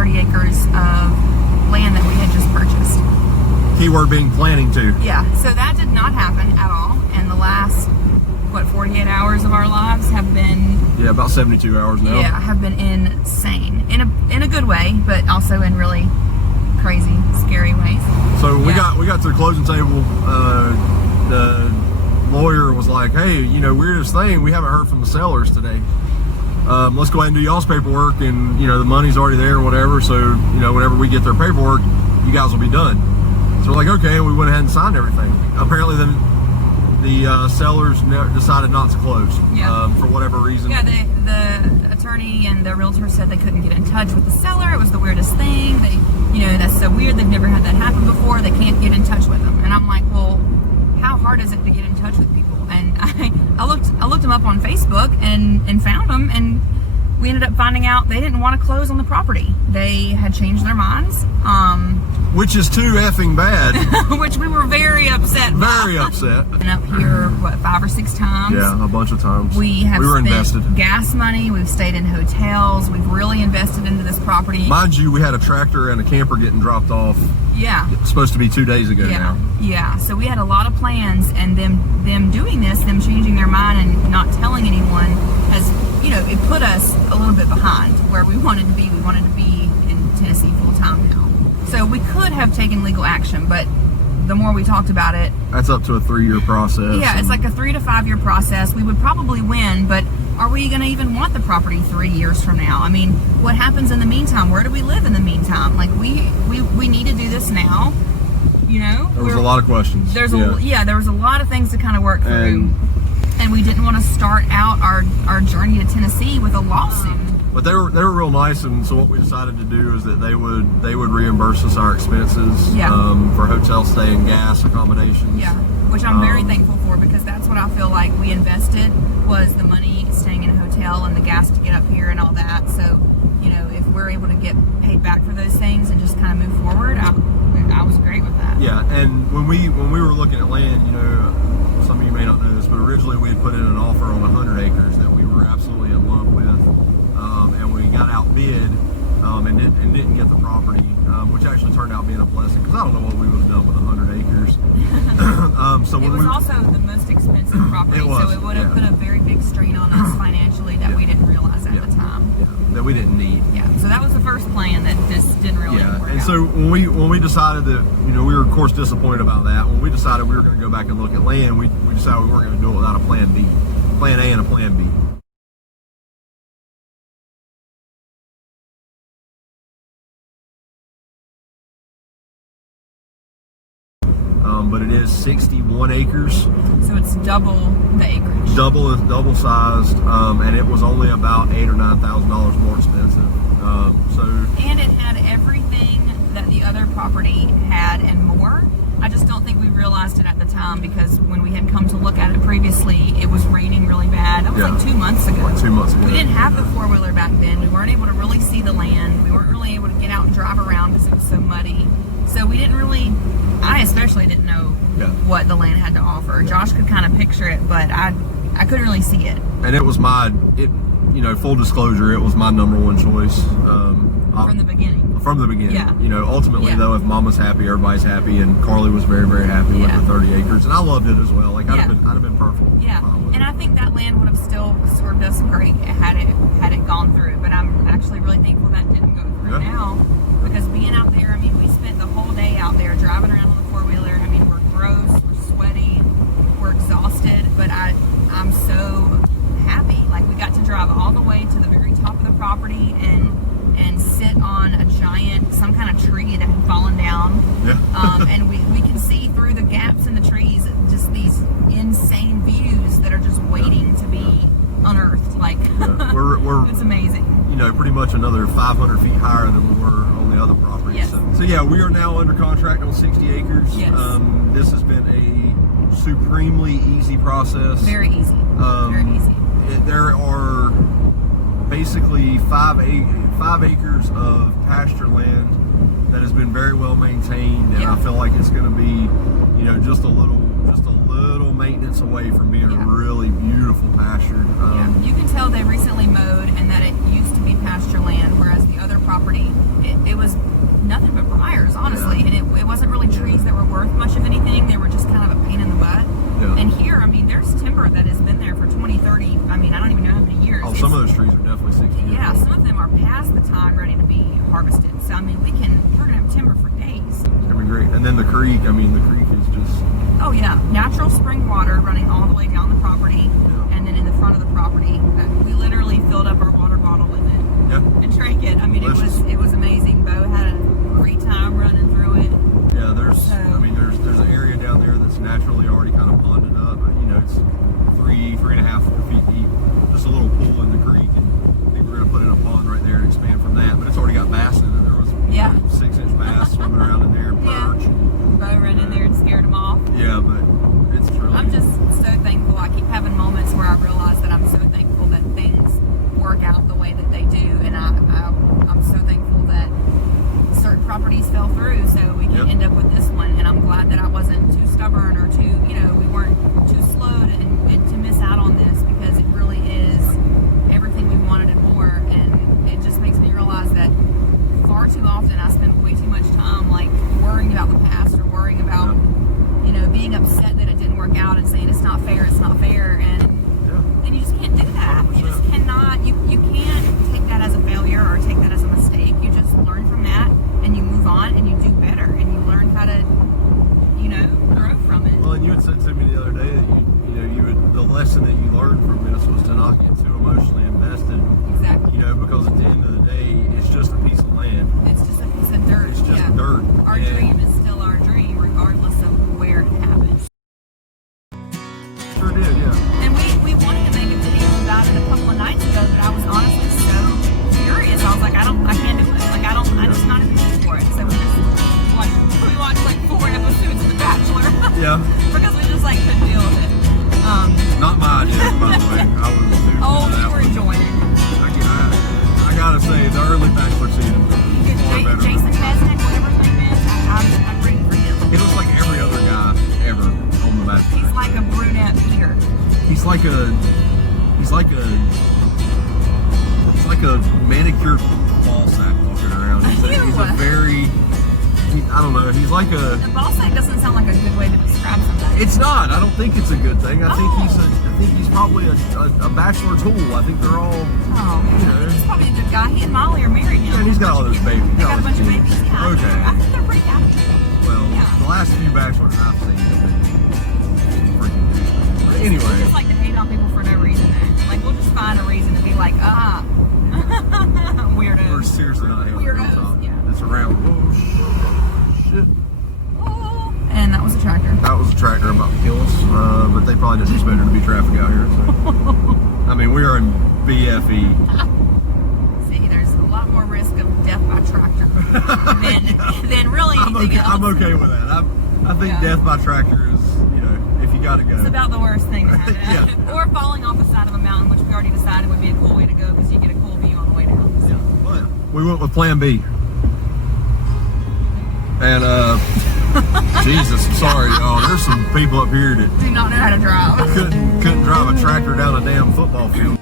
30 acres of land that we had just purchased. Keyword being planning to. Yeah, so that did not happen at all. And the last, 48 hours of our lives have been... Yeah, about 72 hours now. Yeah, have been insane. In a good way, but also in really crazy, scary ways. So we got to the closing table. The lawyer was like, hey, weirdest thing, we haven't heard from the sellers today. Let's go ahead and do y'all's paperwork, and the money's already there or whatever, so whenever we get their paperwork, you guys will be done. So we're like, okay, and we went ahead and signed everything. Apparently then the sellers decided not to close for whatever reason. Yeah, the attorney and the realtor said they couldn't get in touch with the seller. It was the weirdest thing. That's so weird. They've never had that happen before. They can't get in touch with them. And I'm like, well, how hard is it to get in touch with people? And I looked them up on Facebook and found them, and we ended up finding out they didn't want to close on the property. They had changed their minds. Which is too effing bad. Which we were very upset about. Very upset. Been up here, 5 or 6 times? Yeah, a bunch of times. We were spent invested. Gas money. We've stayed in hotels. We've really invested into this property. Mind you, we had a tractor and a camper getting dropped off. Yeah. It's supposed to be 2 days ago now. Yeah. So we had a lot of plans, and them doing this, them changing their mind and not telling anyone has, it put us a little bit behind where we wanted to be. We wanted to be in Tennessee full time now. So we could have taken legal action, but the more we talked about it... That's up to a 3-year process. Yeah, it's like a 3 to 5 year process. We would probably win, but are we going to even want the property 3 years from now? I mean, what happens in the meantime? Where do we live in the meantime? Like, we need to do this now, There was a lot of questions. There was a lot of things to kind of work through. And we didn't want to start out our journey to Tennessee with a lawsuit. But they were real nice, and so what we decided to do is that they would reimburse us our expenses for hotel stay and gas accommodations. Yeah, which I'm very thankful for, because that's what I feel like we invested, was the money staying in a hotel and the gas to get up here and all that. So, if we're able to get paid back for those things and just kind of move forward, I was great with that. Yeah, and when we were looking at land, some of you may not know this, but originally we had put in an offer on 100 acres that we were absolutely in love with. And we got outbid and didn't get the property, which actually turned out being a blessing, because I don't know what we would have done with 100 acres. It was also the most expensive property, so it would have put a very big strain on us financially that we didn't realize at the time. Yeah, that we didn't need. Yeah, so that was the first plan that just didn't really work and out. so when we decided that, we were of course disappointed about that. When we decided we were going to go back and look at land, we decided we weren't going to do it without a plan B, plan A and a plan B. But it is 61 acres. So it's double the acreage. Double sized, and it was only about $8,000 or $9,000 more expensive. And it had everything that the other property had and more. I just don't think we realized it at the time, because when we had come to look at it previously, it was raining really bad. That was like 2 months ago. Like 2 months ago. We didn't have the 4-wheeler back then. We weren't able to really see the land. We weren't really able to get out and drive around because it was so muddy. So we didn't really, I especially didn't know what the land had to offer. Josh could kind of picture it, but I couldn't really see it. And it was full disclosure, it was my number one choice. From the beginning. From the beginning. Yeah. Ultimately though, if Mama's happy, everybody's happy, and Carly was very, very happy with the 30 acres, and I loved it as well. Like I'd have been perfect. Yeah, and I think that land would have still served us great had it gone through. But I'm actually really thankful that didn't go through now, because being out there, we spent the whole day out there driving around on the 4-wheeler. We're gross, we're sweaty, we're exhausted, but I'm so happy. Like, we got to drive all the way to the very top of the property and sit on a giant, some kind of tree that had fallen down. Yeah. And we can see through the gaps in the trees just these insane views that are just waiting to be unearthed. Like, we're it's amazing. Pretty much another 500 feet higher than we were on the other properties. Yes. So yeah, we are now under contract on 60 acres. Yes. This has been a supremely easy process. Very easy. Very easy. There are basically 5 acres of pasture land that has been very well maintained, and I feel like it's going to be, just a little maintenance away from being a really beautiful pasture. You can tell they recently mowed, and that it used to be pasture land, whereas the other property, some of those trees are definitely 60 years Yeah, old. some of them are past the time ready to be harvested. So I mean, we're gonna have timber for days. It's gonna be great. And then the creek, I mean, the creek is just. Oh yeah, natural spring water running all the way down the property, and then in the front of the property, we literally filled up our water bottle with it and drank it. I mean, it was amazing. Bo had a great time running through it. Yeah, there's an area down there that's naturally already kind of ponded up. You know, it's 3.5, 4 feet deep. Just a little pool in the creek, and I think we're gonna put in a pond right there and expand from that. But it's already got bass in it. There was 6-inch bass swimming around in there, and perch. Bo ran in there and scared him off. Yeah, but it's really. I'm just so thankful. I keep having moments where I realize that I'm so thankful that things work out the way that they do, and I'm so thankful that certain properties fell through so we can end up with this one. And I'm glad that I wasn't too stubborn or too, we weren't too slow to miss out on this, because it really is everything we wanted and more. And it just makes me realize that far too often I spend way too much time like worrying about the past or worrying about being upset that it didn't work out and saying it's not fair, and you just can't do that. 100%. You just cannot, you can't take that as a failure or take that as a mistake. You just learn from that and you move on and you do better and you learn how to, grow from it. Well, and you had said to me the other day that the lesson that you learned from this was to not get too emotionally invested. Exactly. Because at the end of the day, it's just a piece of land. It's just a piece of dirt. It's just dirt. Our dream is still our dream, regardless of where it happens. Sure did, yeah. And we wanted to make a video about it a couple of nights ago, but I was honestly so furious. I was like, I can't do it. Like, I'm just not in the mood for it. So we watched like 4 episodes of The Bachelor. Yeah. Because we just couldn't deal with it. Not my idea, by the way. I was we were enjoying it. I gotta say, the early Bachelor season was far better. Jason Mesnick, whatever his name is, I'm rooting for him. He looks like every other guy ever on The Bachelor. He's like a brunette Peter. He's like a manicured ball sack walking around. He's a very, I don't know. He's like a. The ball sack doesn't sound like a good way to describe somebody. It's not. I don't think it's a good thing. I think he's probably a bachelor tool. I think they're all. Oh, he's probably a good guy. He and Molly are married now. Yeah, and he's got all those babies. They got a bunch of babies. Yeah, okay. I think they're pretty happy. Well, the last few bachelors I've seen have been freaking good. But anyway. We just like to hate on people for no reason. Like, we'll just find a reason to be like, weirdos. We're seriously not hating on Weirdos, yeah. It's around. Oh, shit. Oh, and that was a tractor. That was a tractor about to kill us, but they probably didn't expect there to be traffic out here. So. I mean, we are in BFE. See, there's a lot more risk of death by tractor than really anything else. I'm okay with that. I think death by tractor is, if you gotta go. It's about the worst thing to happen. Yeah. Or falling off the side of a mountain, which we already decided would be a cool way to go because you get a cool view on the way down. So. Yeah. But we went with Plan B. And Jesus, I'm sorry, y'all. There's some people up here that do not know how to drive. couldn't drive a tractor down a damn football field.